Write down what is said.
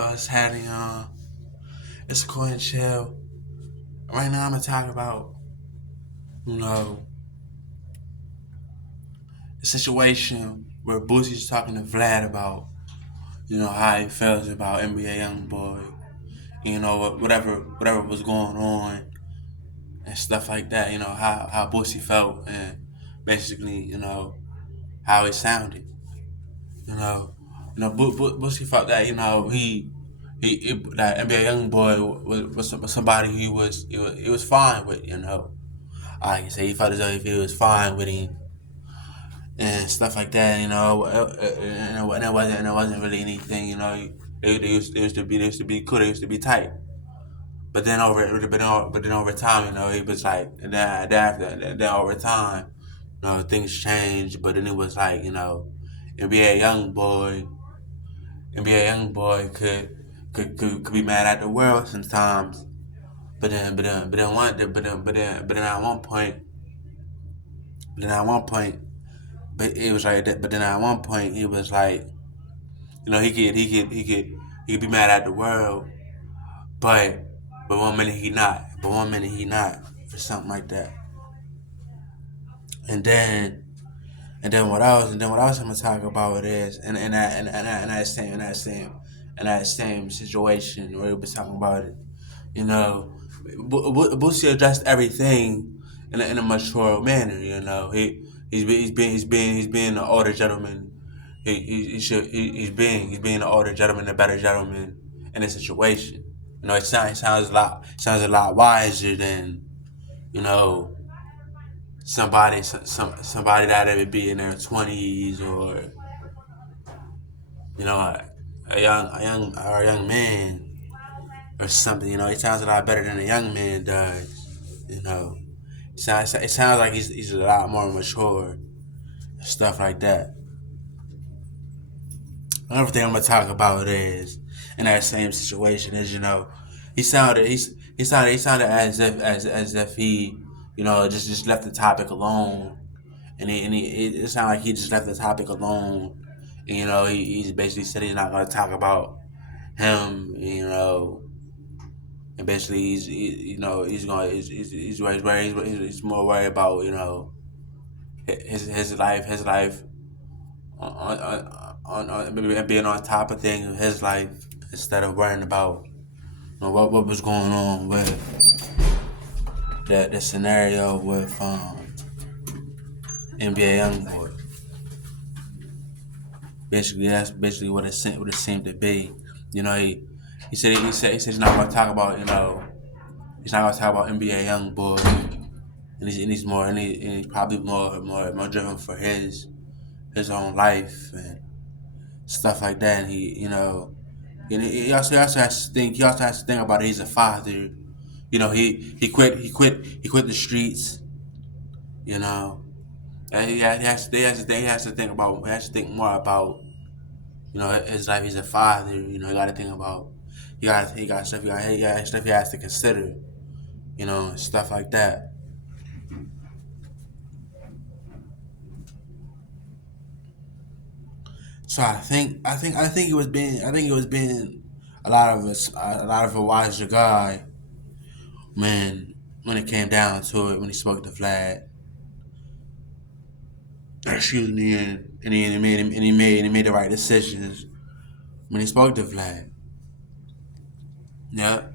It's having it's cool and chill. Right now, I'm gonna talk about you know the situation where Boosie's talking to Vlad about how he feels about NBA Youngboy, whatever was going on and stuff like that. How Boosie felt and basically how he sounded. You know, Boosie felt that that NBA Youngboy was somebody he was fine with. Like I said, he felt as though if he was fine with him and stuff like that. And it wasn't really anything. They used to be cool. They used to be tight. But then over time, he was like, and then over time, things changed. But then it was like, NBA young boy, NBA young boy could be mad at the world sometimes. But then at one point, but it was like that. But then at one point, he was like, he could be mad at the world, but but one minute he not, but one minute he not, or something like that. And then and then what else I'm gonna talk about is in that same situation where we was talking about it, you know, Boosie addressed everything in a mature manner. He's being an older gentleman. He's being an older gentleman, a better gentleman in a situation. It sounds a lot wiser than you know somebody that would be in their 20s, or a young man or something. It sounds a lot better than a young man does. It sounds like he's a lot more mature, stuff like that. Another thing I'm gonna talk about is in that same situation is he sounded as if he just left the topic alone, it sounded like he just left the topic alone. And, he basically said he's not gonna talk about him. And basically he's more worried about his life on maybe being on top of things in his life, instead of worrying about what was going on with the scenario with NBA Youngboy. Basically, that's basically what it seemed to be. He said he's not gonna talk about NBA Youngboy, and he's probably more driven for his own life and stuff like that. And he also has to think about it. He's a father. He quit the streets. You know, and he has to think more about his life. He's a father. He got to think about. He got stuff. He got stuff he has to consider. Stuff like that. So I think he was being a wiser guy when it came down to it, when he spoke to Vlad. Excuse me, and he made the right decisions when he spoke to Vlad. Yeah.